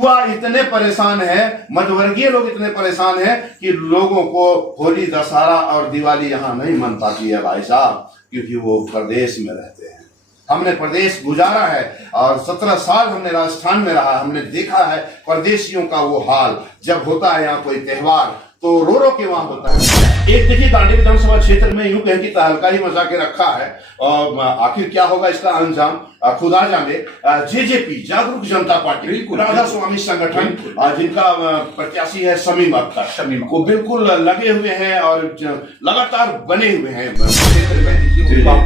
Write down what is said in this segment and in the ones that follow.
युवा इतने परेशान है, मध्यवर्गीय लोग इतने परेशान हैं कि लोगों को होली, दशहरा और दिवाली यहाँ नहीं मन पाती है भाई साहब, क्योंकि वो प्रदेश में रहते हैं। हमने प्रदेश गुजारा है और 17 साल हमने राजस्थान में रहा, हमने देखा है परदेशियों का वो हाल। जब होता है यहाँ कोई त्योहार तो रो रो के वहां होता है। एक देखिए दांडी विधानसभा क्षेत्र में यूं कहें कि तहलका ही मचा के रखा है और आखिर क्या होगा इसका अंजाम खुदा जाने। जेजेपी जागरूक जनता पार्टी राधा स्वामी संगठन जिनका प्रत्याशी है शमीम अख्तर को बिल्कुल लगे हुए हैं और लगातार बने हुए हैं क्षेत्र में।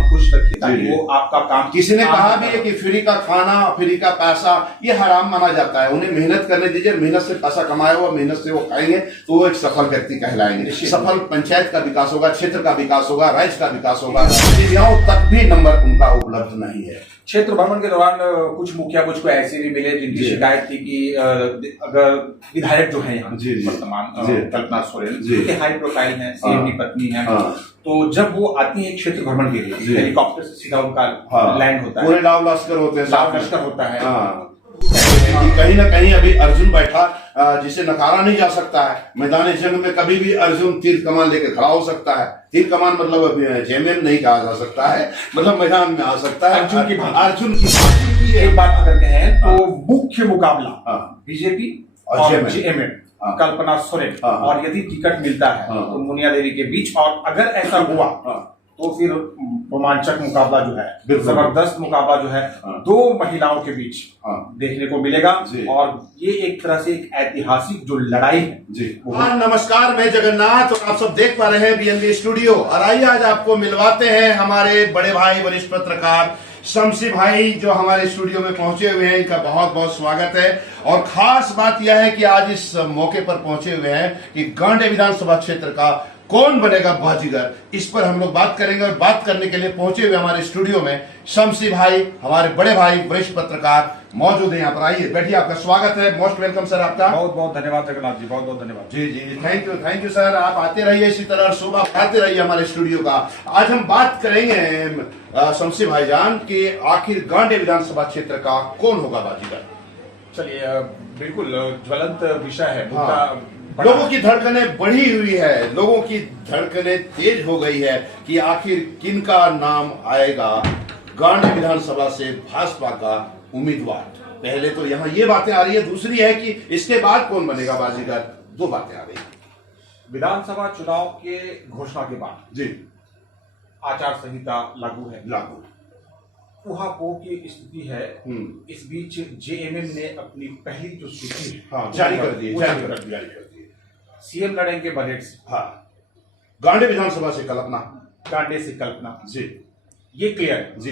खुश रखिए ताकि वो आपका काम। किसी ने कहा भी है कि फ्री का खाना, फ्री का पैसा ये हराम माना जाता है। उन्हें मेहनत करने दीजिए, मेहनत से पैसा कमाया हुआ मेहनत से वो खाएंगे तो वो एक सफल व्यक्ति कहलाएंगे। सफल पंचायत का विकास होगा, क्षेत्र का विकास होगा, राज्य का विकास होगा। दिव्यांगों तक भी नंबर उनका उपलब्ध नहीं है। क्षेत्र भ्रमण के दौरान कुछ मुखिया मुझको ऐसे भी मिले जिनकी शिकायत थी कि अगर विधायक जो है यहाँ वर्तमान कल्पना सोरेन जो हाई प्रोफाइल है, सीएम की पत्नी है, तो जब वो आती है क्षेत्र भ्रमण के लिए हेलीकॉप्टर से सीधा उनका लैंड होता है, पूरे लाव लश्कर होते हैं, लाव लश्कर होता है। कहीं ना कहीं अभी अर्जुन बैठा जिसे नकारा नहीं जा सकता है। मैदान जंग में कभी भी अर्जुन तीर कमान लेकर खड़ा हो सकता है। तीर कमान मतलब जेएमएम नहीं कहा जा सकता है, मतलब मैदान में आ सकता है। अर्जुन की एक बात अगर कहें तो मुख्य मुकाबला बीजेपी और जेएमएम कल्पना सोरेन और यदि टिकट मिलता है तो मुनिया देवी के बीच, और अगर ऐसा हुआ तो फिर रोमांचक मुकाबला जो है, जबरदस्त मुकाबला जो है दो महिलाओं के बीच देखने को मिलेगा। और ये एक तरह से एक ऐतिहासिक जो लड़ाई है जी। नमस्कार, मैं जगन्नाथ और आप सब देख पा रहे हैं बीएनबी स्टूडियो। और आइए आज आपको मिलवाते हैं हमारे बड़े भाई वरिष्ठ पत्रकार शमसी भाई जो हमारे स्टूडियो में पहुंचे हुए हैं। इनका बहुत बहुत स्वागत है। और खास बात यह है कि आज इस मौके पर पहुंचे हुए हैं कि गांडे विधानसभा क्षेत्र का कौन बनेगा बाजीगर, इस पर हम लोग बात करेंगे। और बात करने के लिए पहुंचे हुए हमारे स्टूडियो में शमसी भाई, हमारे बड़े भाई वरिष्ठ पत्रकार मौजूद है यहाँ पर। आइए बैठिए, आपका स्वागत है। मोस्ट वेलकम सर आपका। बहुत बहुत धन्यवाद जगन्नाथ जी, बहुत बहुत धन्यवाद। जी जी, थैंक यू सर। आप आते रहिए इसी तरह, शोभा बढ़ाते रहिए हमारे स्टूडियो का। आज हम बात करेंगे शमसी भाईजान कि आखिर गांडे विधानसभा क्षेत्र का कौन होगा बाजीगर। चलिए, बिल्कुल ज्वलंत विषय है। लोगों की धड़कनें बढ़ी हुई है, लोगों की धड़कनें तेज हो गई है कि आखिर किनका नाम आएगा गांडे विधानसभा से भाजपा का उम्मीदवार। पहले तो यहाँ ये बातें आ रही है, दूसरी है कि इसके बाद कौन बनेगा बाजीगर। दो बातें आ रही है। विधानसभा चुनाव के घोषणा के बाद जी आचार संहिता लागू है, उहापोह की स्थिति है। इस बीच जेएमएम ने अपनी पहली जो सूची जारी कर दी। सीएम लड़ेंगे बजट से। गांडे विधानसभा से कल्पना, गांडे से कल्पना जी, ये क्लियर है जी।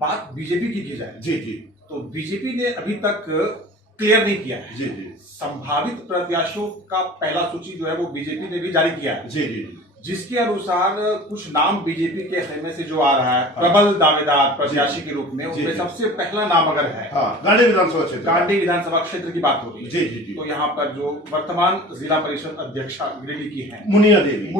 बात बीजेपी की जाए जी जी, तो बीजेपी ने अभी तक क्लियर नहीं किया है। जी जी। संभावित प्रत्याशियों का पहला सूची जो है वो बीजेपी ने भी जारी किया है। जी जी, जिसके अनुसार कुछ नाम बीजेपी के खेमे से जो आ रहा है प्रबल दावेदार प्रत्याशी के रूप में, उसमें सबसे पहला नाम अगर है गांडे विधानसभा क्षेत्र, गांडी विधानसभा क्षेत्र की बात हो रही है। जी जी जी। तो यहाँ पर जो वर्तमान जिला परिषद अध्यक्षा गिरिडीह की है मुनिया देवी,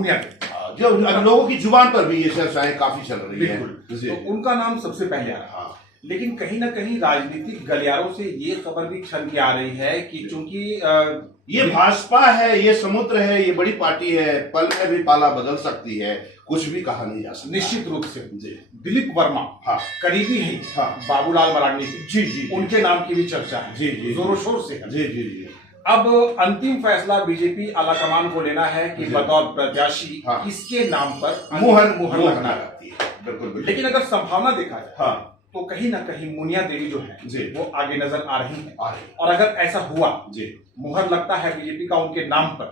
जो लोगों की जुबान पर भी ये चर्चाएं काफी चल रही है, तो उनका नाम सबसे पहले आ रहा है। लेकिन कहीं ना कहीं राजनीतिक गलियारों से ये खबर भी छन के आ रही है कि चूंकि ये भाजपा है, ये समुद्र है, ये बड़ी पार्टी है, पल में भी पाला बदल सकती है, कुछ भी कहा नहीं जा सकता। निश्चित रूप से दिलीप वर्मा करीबी है बाबूलाल मरांडी की, जी जी, उनके नाम की भी चर्चा है, जी जी, जोरों शोर से है। जी जी जी। अब अंतिम फैसला बीजेपी आलाकमान को लेना है कि बतौर प्रत्याशी किसके नाम पर मुहर लगना है। बिल्कुल। लेकिन अगर संभावना देखा जाए तो कहीं ना कहीं मुनिया देवी जो है वो आगे नजर आ रही है। और अगर ऐसा हुआ, मुहर लगता है बीजेपी का उनके नाम पर,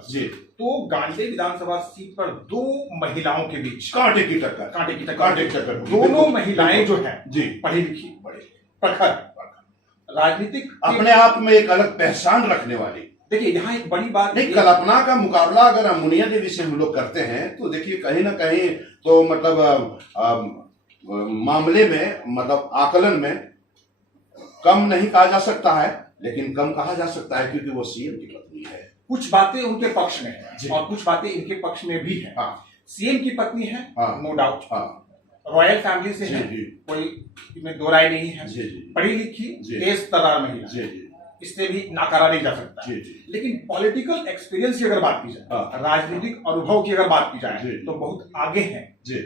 तो गांडे विधानसभा सीट पर दो महिलाओं के बीच कांटे की टक्कर। दोनों महिलाएं जो है पढ़ी लिखी, बड़े प्रखर, राजनीतिक अपने आप में एक अलग पहचान रखने वाली। देखिए यहाँ एक बड़ी बात नहीं, कल्पना का मुकाबला अगर मुनिया देवी से हम लोग करते हैं तो देखिए कहीं ना कहीं तो मतलब मामले में, मतलब आकलन में कम नहीं कहा जा सकता है, लेकिन कम कहा जा सकता है क्योंकि वो सीएम की पत्नी है। कुछ बातें उनके पक्ष में है और कुछ बातें इनके पक्ष में भी है। सीएम की पत्नी है, नो डाउट, रॉयल फैमिली से है, कोई इसमें दो राय नहीं है, पढ़ी लिखी तेज तर्रार महिला, इससे भी नकारा नहीं जा सकता। जी, जी। लेकिन पॉलिटिकल एक्सपीरियंस की अगर बात की जाए, हाँ। राजनीतिक अनुभव की अगर बात की जी, जाए, जी। तो बहुत आगे हैं जी,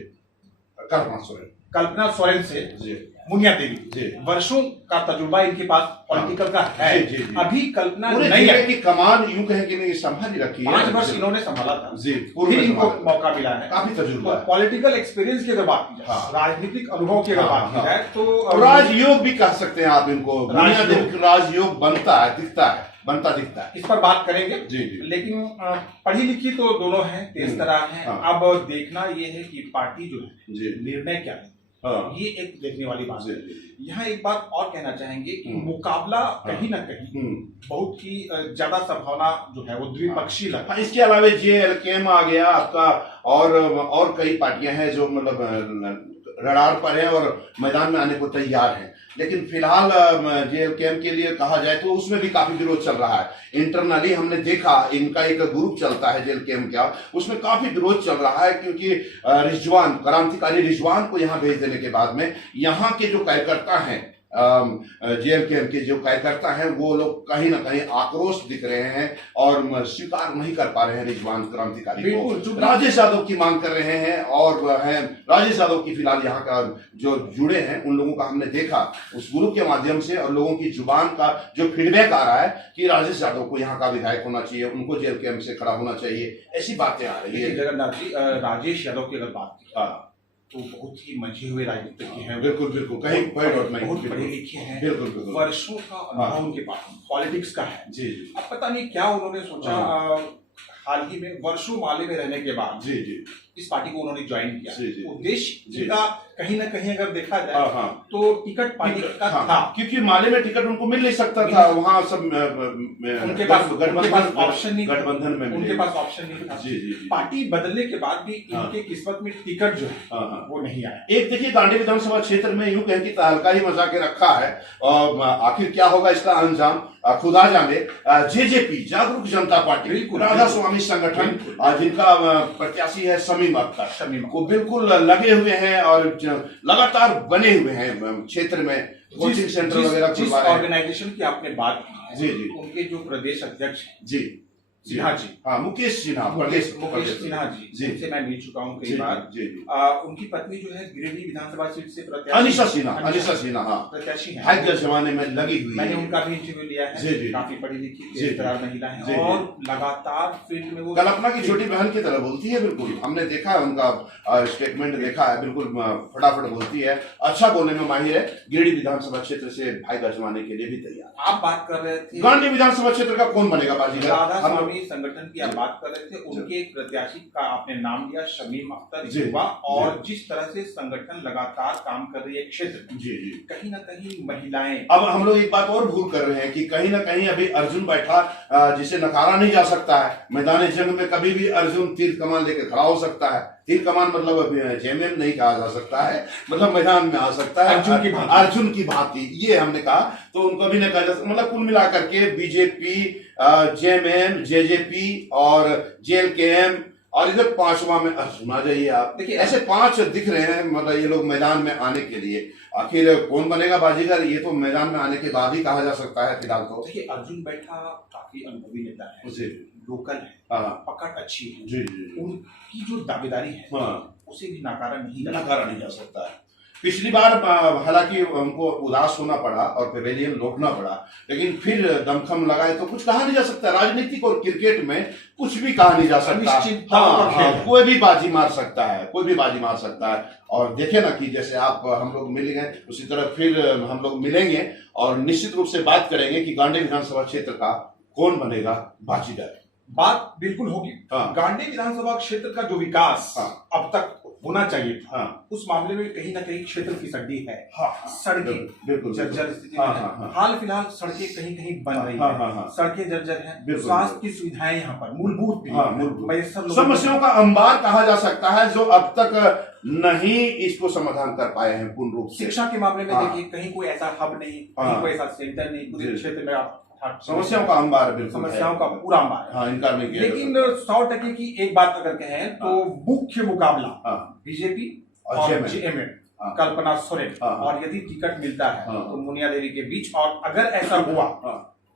कल्पना सोरेन। कल्पना सोरेन से जी, मुनिया देवी। जी। वर्षों का तजुर्बा इनके पास पॉलिटिकल का है। जी, जी, जी। अभी कल्पना पूरे नहीं जिले है, की कमान यूं कहें कि नहीं संभाली रखी है। 5 वर्ष इन्होंने संभाला था, जी, फिर इनको मौका मिला है। काफी तजुर्बा है। पॉलिटिकल एक्सपीरियंस की अगर बात की जाए, हाँ। राजनीतिक अनुभव की अगर हाँ, बात की हाँ। जाए, तो और राजयोग भी कह सकते हैं आप इनको। मुनिया देवी का राजयोग बनता है, दिखता है, बनता दिखता है। इस पर बात करेंगे। जी, जी। लेकिन पढ़ी लिखी तो दोनों हैं, तेज तरह हैं। हाँ। अब देखना ये है कि पार्टी जो है जी। निर्णय क्या है, हाँ। ये एक देखने वाली बात जी, है। जी। यहाँ एक बात और कहना चाहेंगे कि मुकाबला कहीं ना कहीं बहुत ही ज्यादा संभावना जो है वो द्विपक्षीय लगता हाँ, इसके अलावा JLKM आ गया आपका, और कई पार्टियां हैं जो मतलब रडार पर है और मैदान में आने को तैयार हैं। लेकिन फिलहाल JLKM के लिए कहा जाए तो उसमें भी काफी विरोध चल रहा है। इंटरनली हमने देखा, इनका एक ग्रुप चलता है JLKM का, उसमें काफी विरोध चल रहा है, क्योंकि रिजवान, क्रांतिकारी रिजवान को यहाँ भेज देने के बाद में यहाँ के जो कार्यकर्ता हैं, JLKM के जो कार्यकर्ता हैं, वो लोग कहीं ना कहीं आक्रोश दिख रहे हैं और स्वीकार नहीं कर पा रहे हैं रिजवान क्रांतिकारी को। राजेश यादव की मांग कर रहे हैं, और हैं राजेश यादव की फिलहाल यहाँ का जो जुड़े हैं उन लोगों का हमने देखा उस ग्रुप के माध्यम से, और लोगों की जुबान का जो फीडबैक आ रहा है कि राजेश यादव को यहाँ का विधायक होना चाहिए, उनको JLKM से खड़ा होना चाहिए, ऐसी बातें आ रही है। जगन्नाथ जी, राजेश यादव की अगर बात की तो बहुत ही मंझे हुए राजनीतिज्ञ हैं। बिल्कुल बिल्कुल, कहीं कोई डाउट नहीं, बहुत पढ़े लिखे हैं। बिल्कुल बिल्कुल, वर्षों का अनुभव उनके पास पॉलिटिक्स का है। जी जी। अब पता नहीं क्या उन्होंने सोचा, हाल ही में वर्षों माले में रहने के बाद जी जी इस पार्टी को उन्होंने ज्वाइन किया। जी, जी। उद्देश्य इनका कहीं ना कहीं अगर देखा जाए हाँ, हाँ। तो टिकट पाने का था, क्योंकि माले में टिकट उनको मिल नहीं सकता था, वहाँ सब उनके पास ऑप्शन नहीं, गठबंधन में उनके पास ऑप्शन नहीं था। जी जी। पार्टी बदलने के बाद भी इनके किस्मत में टिकट जो है वो नहीं आया। एक देखिए, गांधी विधानसभा क्षेत्र में यूं कहें कि तहलका ही मचा के रखा है, और आखिर क्या होगा इसका अंजाम खुदा जाने। JJP, जागरूक जनता पार्टी, राधा स्वामी संगठन, जिनका प्रत्याशी है शमीम अख्तर, को बिल्कुल लगे हुए हैं और लगातार बने हुए हैं क्षेत्र में, कोचिंग सेंटर वगैरह। जिस ऑर्गेनाइजेशन की आपने बात की है, जी जी, उनके जो प्रदेश अध्यक्ष जी सिन्हा जी, हाँ, मुकेश सिन्हा, मुकेश सिन्हा जी, जिनसे मैं मिल चुका हूँ कई बार। जी जी। उनकी पत्नी जो है गिरिडीह विधानसभा सीट से अनिशा सिन्हा, हाँ, प्रत्याशी है, भाग्य जमाने में लगी हुई। मैंने उनका भी इंटरव्यू लिया है। जी जी। काफी पढ़ी लिखी महिला है और लगातार फील्ड में वो कल्पना की छोटी बहन की तरह बोलती है। बिल्कुल, हमने देखा है उनका स्टेटमेंट देखा है, बिल्कुल फटाफट बोलती है, अच्छा बोलने में माहिर है। गिरिडीह विधानसभा क्षेत्र से भाग्य जमाने के लिए भी तैयार। आप बात कर रहे थे गांधी विधानसभा क्षेत्र का कौन बनेगा बाजीगर? राधा स्वामी संगठन की आप बात कर रहे थे, उनके एक प्रत्याशी का आपने नाम लिया शमीम अख्तर युवा, और जिस तरह से संगठन लगातार काम कर रही है क्षेत्र, जी जी, कहीं ना कहीं महिलाएं। अब हम लोग एक बात और भूल कर रहे हैं कि कहीं ना कहीं अभी अर्जुन बैठा, जिसे नकारा नहीं जा सकता है। मैदान जंग में कभी भी अर्जुन तीर कमान लेकर खड़ा हो सकता है। तीर कमान मतलब JMM नहीं कहा जा सकता है, मतलब मैदान में आ सकता है अर्जुन की भांति, ये हमने कहा। तो उनको भी नहीं कहा जा सकता, मतलब कुल मिलाकर के BJP, JMM, JJP और JLKM, और इधर पांचवा में अर्जुन आ जाइए आप। देखिए ऐसे 5 दिख रहे हैं, मतलब ये लोग मैदान में आने के लिए। आखिर कौन बनेगा बाजीगर, ये तो मैदान में आने के बाद ही कहा जा सकता है। फिलहाल तो देखिए, अर्जुन बैठा काफी अनुभवी नेता है, जी, लोकल है, पकड़ अच्छी है, जी जी, उनकी जो दावेदारी है उसे भी नकारा नहीं जा सकता है। पिछली बार हालांकि उनको उदास होना पड़ा और पेवेलियन रोकना पड़ा, लेकिन फिर दमखम लगाए तो कुछ कहा नहीं जा सकता। राजनीतिक और क्रिकेट में कुछ भी कहा नहीं जा सकता। हाँ, कोई भी बाजी मार सकता है, कोई भी बाजी मार सकता है। और देखे ना कि जैसे आप हम लोग मिल गए, उसी तरह फिर हम लोग मिलेंगे और निश्चित रूप से बात करेंगे कि गांधी विधानसभा क्षेत्र का कौन बनेगा बाजीगर। बात बिल्कुल होगी। गांधी विधानसभा क्षेत्र का जो विकास अब तक होना चाहिए था, उस मामले में कहीं ना कहीं क्षेत्र की सड्डी है। सड़कें बिल्कुल जर्जर स्थिति में है। हाल फिलहाल सड़कें कहीं कहीं बन रही हैं, सड़कें जर्जर हैं। स्वास्थ्य की सुविधाएं यहाँ पर मूलभूत समस्याओं का अंबार कहा जा सकता है, जो अब तक नहीं इसको समाधान कर पाए हैं पूर्ण रूप से। शिक्षा के मामले में देखिए, कहीं कोई ऐसा हब नहीं, कहीं कोई ऐसा सेंटर नहीं, पूरे क्षेत्र में आप समस्याओं का अंबार, बिल्कुल समस्याओं का पूरा अंबार है। हाँ, इनकार नहीं किया। लेकिन 100% की एक बात अगर कहें तो मुख्य मुकाबला BJP और JMM, कल्पना सोरेन, और यदि टिकट मिलता है तो मुनिया देवी के बीच। और अगर ऐसा हुआ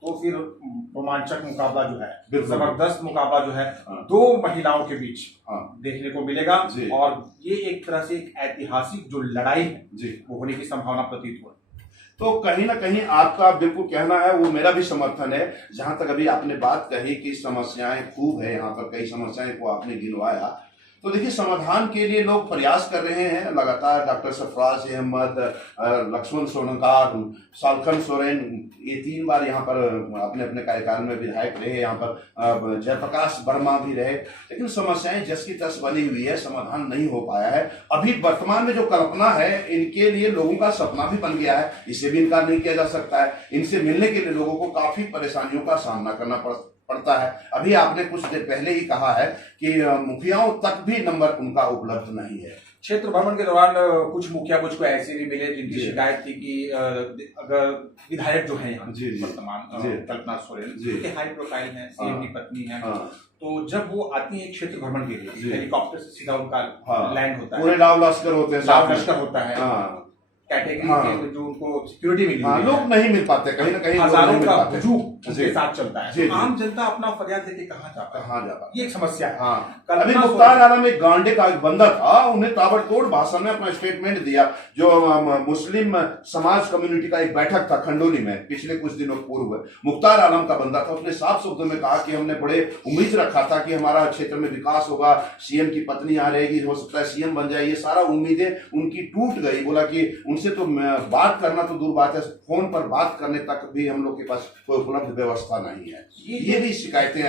तो फिर रोमांचक मुकाबला जो है, बिल्कुल। जबरदस्त मुकाबला जो है हाँ। दो महिलाओं के बीच हाँ। देखने को मिलेगा जी। और ये एक तरह से एक ऐतिहासिक जो लड़ाई है जी वो होने की संभावना प्रतीत हो रही है। तो कहीं ना कहीं आपका बिल्कुल कहना है, वो मेरा भी समर्थन है। जहां तक अभी आपने बात कही कि समस्याएं खूब है, यहाँ पर कई समस्याएं को आपने गिनवाया, तो देखिए समाधान के लिए लोग प्रयास कर रहे हैं लगातार। डॉक्टर सरफराज अहमद, लक्ष्मण सोनकार, सालखन सोरेन, ये 3 बार यहाँ पर अपने अपने कार्यकाल में विधायक रहे। यहाँ पर जयप्रकाश वर्मा भी रहे, लेकिन समस्याएं जस की तस बनी हुई है, समाधान नहीं हो पाया है। अभी वर्तमान में जो कल्पना है, इनके लिए लोगों का सपना भी बन गया है, इससे भी इनकार नहीं किया जा सकता है। इनसे मिलने के लिए लोगों को काफी परेशानियों का सामना करना पड़ता है। अभी आपने कुछ देर पहले ही कहा है कि मुखियाओं तक भी नंबर उनका उपलब्ध नहीं है। क्षेत्र भ्रमण के दौरान कुछ मुखिया मुझको ऐसे भी मिले जिनकी शिकायत थी कि अगर विधायक जो है यहाँ वर्तमान कल्पना सोरेन, जो हाई प्रोफाइल है, सीएम की पत्नी है, तो जब वो आती है क्षेत्र भ्रमण के लिए, हेलीकॉप्टर से सीधा उनका लैंड होता है, पूरे लाव लश्कर होते हैं, लाव लश्कर होता है, कैटेगरी के जो उनको सिक्योरिटी मिली है, लोग नहीं मिल पाते, कहीं ना कहीं हजारों का हुजूम उसके साथ चलता है। तो आम जनता अपना फरियाद लेके कहाँ जाता है, ये एक समस्या है। अभी मुख्तार आलम एक गांडे का एक बंदा था, उन्हें ताबड़तोड़ भाषण में अपना स्टेटमेंट दिया। जो मुस्लिम समाज कम्युनिटी का एक बैठक था खंडोली में पिछले कुछ दिनों पूर्व, मुख्तार आलम का बंदा था, उसने साफ शब्दों में कहा कि हमने बड़े उम्मीद रखा था कि हमारा क्षेत्र में विकास होगा, सीएम की पत्नी यहाँ रहेगी, हो सकता है सीएम बन जाए, ये सारा उम्मीदें उनकी टूट गई। बोला कि उनसे तो बात करना तो दूर बात है, फोन पर बात करने तक भी हम लोग के पास कोई उपलब्ध व्यवस्था नहीं है। ये भी शिकायतें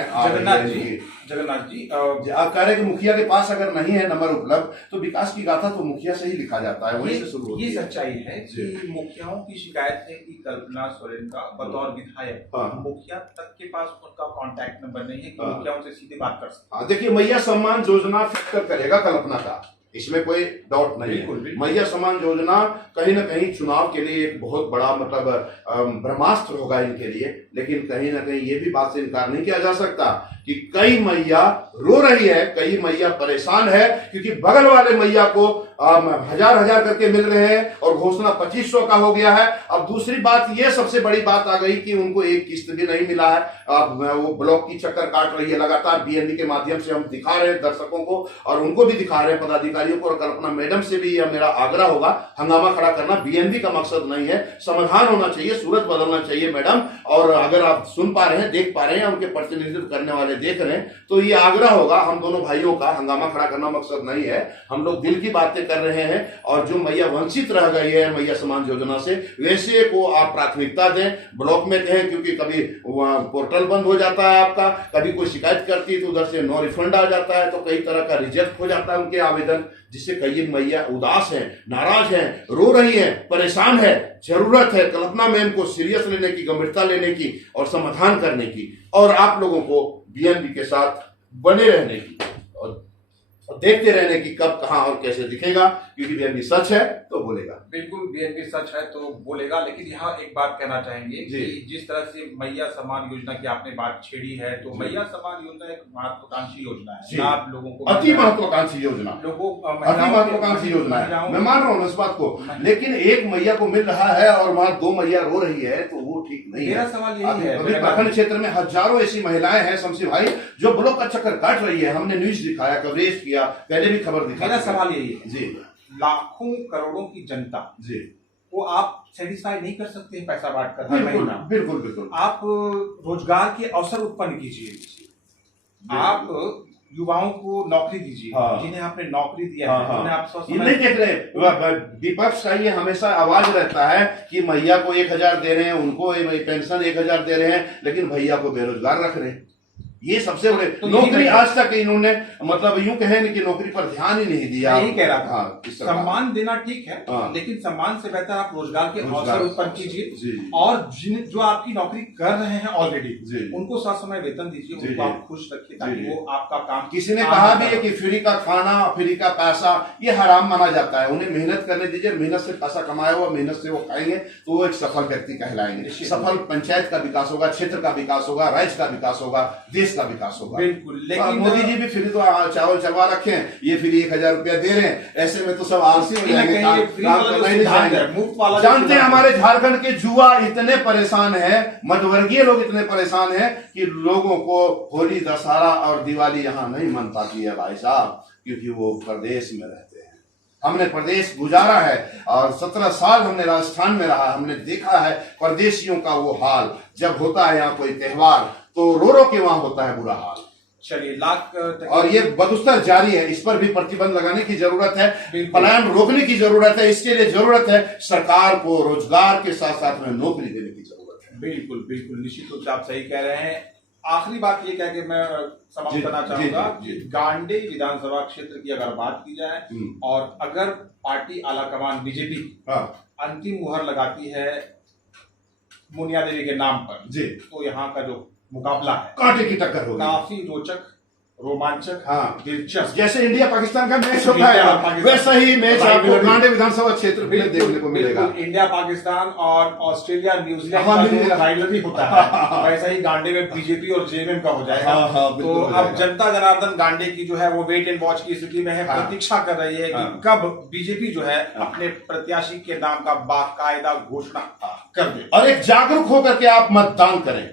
जगन्नाथ जी आप कह रहे कि मुखिया के पास अगर नहीं है नंबर उपलब्ध, तो विकास की गाथा तो मुखिया से ही लिखा जाता है, वहीं से शुरू होती है। ये सच्चाई है कि मुखियाओं की शिकायत है कि कल्पना सोरेन का बतौर विधायक मुखिया तक के पास उनका कांटेक्ट नंबर नहीं है कि मुखिया उनसे सीधे बात कर सकते। देखिए, मैया सम्मान योजना फिक्र करेगा कल्पना का, इसमें कोई डाउट नहीं है। मैया सम्मान योजना कहीं ना कहीं चुनाव के लिए एक बहुत बड़ा मतलब ब्रह्मास्त्र होगा इनके लिए, लेकिन कहीं ना कहीं ये भी बात से इनकार नहीं किया जा सकता कि कई मैया रो रही है, कई मैया परेशान है, क्योंकि बगल वाले मैया को 1000 करके मिल रहे हैं और घोषणा 2500 का हो गया है। अब दूसरी बात, ये सबसे बड़ी बात आ गई कि उनको एक किस्त भी नहीं मिला है। अब वो ब्लॉक की चक्कर काट रही है लगातार, बीएनबी के माध्यम से हम दिखा रहे हैं दर्शकों को और उनको भी दिखा रहे हैं पदाधिकारियों को, और कल्पना मैडम से भी यह मेरा आग्रह होगा, हंगामा खड़ा करना बीएनबी का मकसद नहीं है, समाधान होना चाहिए, सूरत बदलना चाहिए मैडम। और अगर आप सुन पा रहे हैं, देख पा रहे हैं, उनके प्रतिनिधित्व करने वाले देख रहे हैं, तो ये आग्रह होगा हम दोनों भाइयों का, हंगामा खड़ा करना मकसद नहीं है, हम लोग दिल की बातें कर रहे हैं। और जो मैया वंचित रह गई है मैया सम्मान योजना से, वैसे को आप प्राथमिकता दें, ब्लॉक में कहें, क्योंकि कभी पोर्टल बंद हो जाता है आपका, कभी कोई शिकायत करती है तो उधर से नो रिफंड आ जाता है, तो कई तरह का रिजेक्ट हो जाता है उनके आवेदन, जिससे कई मैया उदास है, नाराज है, रो रही है, परेशान है। जरूरत है कल्पना मैम को सीरियस लेने की, गंभीरता लेने की और समाधान करने की, और आप लोगों को बीएनबी के साथ बने रहने की और देखते रहने की कब, कहां और कैसे दिखेगा, क्योंकि बीएनबी सच है तो बोलेगा। बिल्कुल, बीएनबी सच है तो बोलेगा। लेकिन यहाँ एक बात कहना चाहेंगे कि जिस तरह से मैया सम्मान योजना की आपने बात छेड़ी है, तो मैया सम्मान योजना एक महत्वाकांक्षी योजना है, लाभ लोगों को, अति महत्वाकांक्षी योजना, अति महत्वाकांक्षी योजना है, मैं मान रहा हूँ इस बात को। लेकिन एक मैया को मिल रहा है और वहां 2 मैया रो रही है, तो वो ठीक नहीं है। मेरा सवाल यही है, प्रखंड क्षेत्र में हजारों ऐसी महिलाएं हैं शमसी भाई, जो ब्लॉक का चक्कर काट रही है। हमने न्यूज दिखाया, कवरेज किया, पहले भी खबर दिखाई। मेरा सवाल यही है जी, लाखों करोड़ों की जनता जी को आप सेटिस्फाई नहीं कर सकते हैं पैसा बांट कर हर महीना। बिल्कुल बिल्कुल। आप रोजगार के अवसर उत्पन्न कीजिए, आप युवाओं को नौकरी दीजिए, जिन्हें आपने नौकरी दिया है, उन्हें आप ये नहीं देख रहे। विपक्ष का ये हमेशा आवाज रहता है कि मैया को 1000 दे रहे हैं, उनको पेंशन 1000 दे रहे हैं, लेकिन भैया को बेरोजगार रख रहे हैं। ये सबसे बड़े तो नौकरी आज तक इन्होंने मतलब यूं कहें कि नौकरी पर ध्यान ही नहीं दिया। यही कह रहा था, सम्मान देना ठीक है, लेकिन सम्मान से बेहतर आप रोजगार के अवसर उत्पन्न कीजिए, और जो आपकी नौकरी कर रहे हैं ऑलरेडी, उनको साथ समय वेतन दीजिए, उनको आप खुश रखिए, ताकि वो आपका काम। किसी ने कहा भी है कि फ्री का खाना, फ्री का पैसा ये हराम माना जाता है, उन्हें मेहनत करने दीजिए, मेहनत से पैसा कमाया हुआ, मेहनत से वो खाएंगे तो वो एक सफल व्यक्ति कहलाएंगे। सफल पंचायत का विकास होगा, क्षेत्र का विकास होगा, राज्य का विकास होगा, देश देश का विकास होगा। बिल्कुल, लेकिन मोदी जी भी फ्री तो चावल चलवा रखे हैं, ये फ्री 1000 रुपया दे रहे हैं, ऐसे में तो सब आलसी हो जाएंगे, काम करना ही नहीं चाहेंगे। जानते हैं हमारे झारखंड के युवा इतने परेशान है, मध्यवर्गीय लोग इतने परेशान है कि लोगों को होली, दशहरा और दिवाली यहाँ नहीं मन पाती है भाई साहब, क्योंकि वो प्रदेश में रहते हैं। हमने प्रदेश गुजारा है और 17 साल हमने राजस्थान में रहा, हमने देखा है परदेशियों का वो हाल। जब होता है यहाँ कोई त्योहार तो रो रो के वहां होता है बुरा हाल। चलिए, लाख और ये बदुस्तर जारी है, इस पर भी प्रतिबंध लगाने की जरूरत है, पलायन रोकने की जरूरत है। इसके लिए जरूरत है सरकार को रोजगार के साथ साथ में नौकरी देने की जरूरत है। बिल्कुल बिल्कुल, निश्चित रूप से आप सही कह रहे हैं। आखिरी बात ये कह के मैं समाप्त करना चाहूंगा कि गांडी विधानसभा क्षेत्र की अगर बात की जाए और अगर पार्टी आलाकमान बीजेपी अंतिम मुहर लगाती है मुनिया देवी के नाम पर जी, तो यहाँ का जो मुकाबला है कांटे की टक्कर होगी, काफी रोचक, रोमांचक, दिलचस्प। जैसे इंडिया पाकिस्तान का मैच होता है वैसा ही मैच आपको गांडी विधानसभा क्षेत्र में देखने को मिलेगा। इंडिया पाकिस्तान और ऑस्ट्रेलिया न्यूजीलैंड का जो राइवलरी होता है वैसा ही गांडी में बीजेपी और जेएमएम का हो जाएगा। तो अब जनता जनार्दन गांडी की जो है वो वेट एंड वॉच की स्थिति में है, प्रतीक्षा कर रही है कि कब बीजेपी जो है अपने प्रत्याशी के नाम का बाकायदा घोषणा कर दे और एक जागरूक होकर के आप मतदान करें,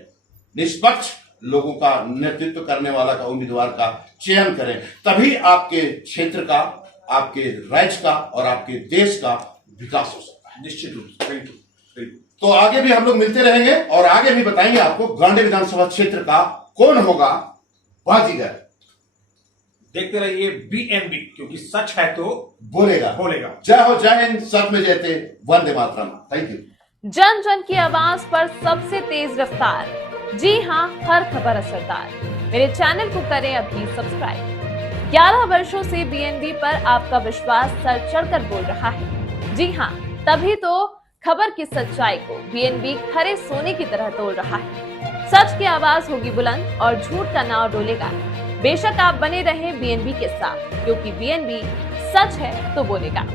निष्पक्ष लोगों का नेतृत्व करने वाला का उम्मीदवार का चयन करें, तभी आपके क्षेत्र का, आपके राज्य का और आपके देश का विकास हो सकता है। निश्चित रूप से। तो आगे भी हम लोग मिलते रहेंगे और आगे भी बताएंगे आपको गांडी विधानसभा क्षेत्र का कौन होगा बाजीगर। देखते रहिए बीएनबी, क्योंकि सच है तो बोलेगा। जय हो, जय हिंद, सत में जयते, वंदे मातरम। Thank you. जन जन की आवाज पर सबसे तेज रफ्तार, जी हाँ, हर खबर असरदार। मेरे चैनल को करें अभी सब्सक्राइब। 11 वर्षों से बीएनबी पर आपका विश्वास सर चढ़कर बोल रहा है। जी हाँ, तभी तो खबर की सच्चाई को बीएनबी खरे सोने की तरह तोल रहा है। सच की आवाज होगी बुलंद और झूठ का नाव डोलेगा। बेशक आप बने रहें बीएनबी के साथ, क्योंकि बीएनबी सच है तो बोलेगा।